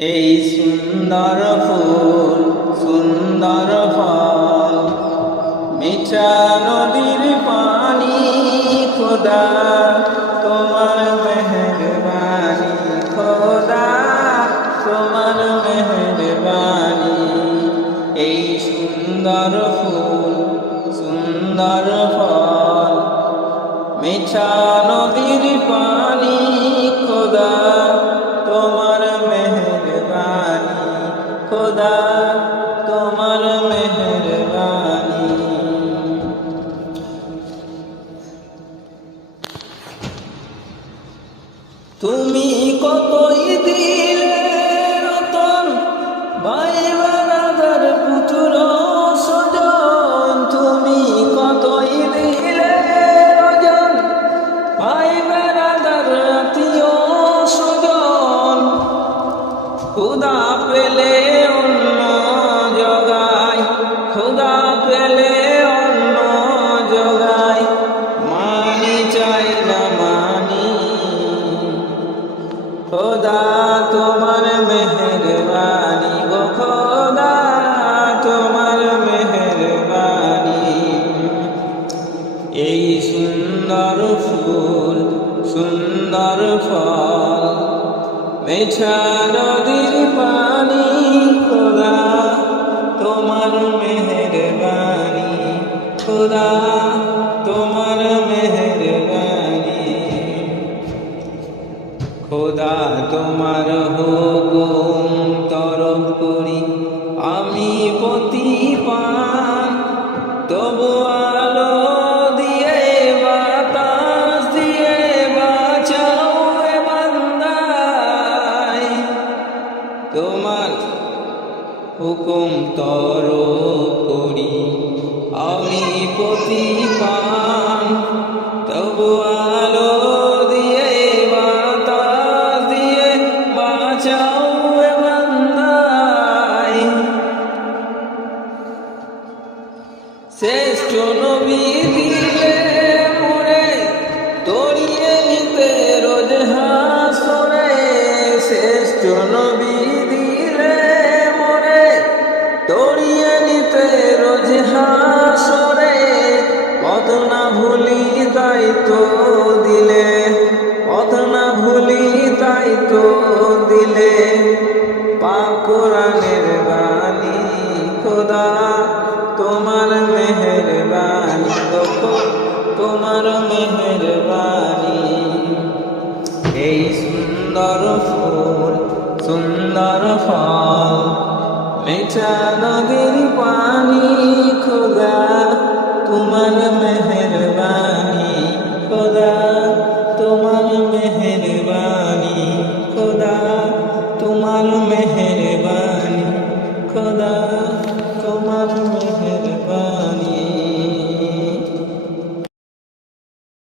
এই সুন্দর ফুল সুন্দর ফল মিঠা নদীর পানি খোদা তোমার মেহেরবানি খোদা তোমার মেহেরবানি এই সুন্দর ফুল সুন্দর ফল মিঠা নদীর পানি খোদা তোমার মেহেরবানি খোদা তোমার মেহেরবানি। তুমি কতই দিলে রতন ভাই বারাদার পুত্র স্বজন, তুমি কতই দিলে রজন ভাই বারাদার আত্মীয় স্বজন, খোদা পেলে অন্য জগায় খোদা পেলে অন্য জগায় মানি চাই না মানি খোদা তোমার মেহেরবানি গো খোদা তোমার মেহেরবানি। এই সুন্দর ফুল সুন্দর ফল মিঠা নদীর পানি খোদা তোমার মেহেরবানি খোদা তোমার মেহেরবানি। খোদা তোমার হুকুম তরফ করি আমি প্রতিপান, তবু আলো দিয়ে বাতাস দিয়ে বাঁচাও এ বান্দায়, তোমার হুকুম তরফ করি আমি প্রতিপান, তবু আলো দিয়ে বাতাস দিয়ে বাঁচাও এ বান্দায়। শ্রেষ্ঠ নবী দিলে মোরে তড়িয়ে নিতে রোজ হাসরে, শ্রেষ্ঠ নবী দিলে মোরে তড়িয়ে নিতে রোজ হাসরে, পথ না ভুলি তাই তো দিলে পথ না ভুলি তাই তো দিলে পাক কোরআনের বাণী খোদা তোমার মেহেরবানি গো তোমার মেহেরবানি। এই সুন্দর ফুল সুন্দর ফল মিঠা নদীর পানি খোদা তোমার মেহেরবানি খোদা তোমার মেহেরবানি খোদা তোমার মেহেরবানি খোদা।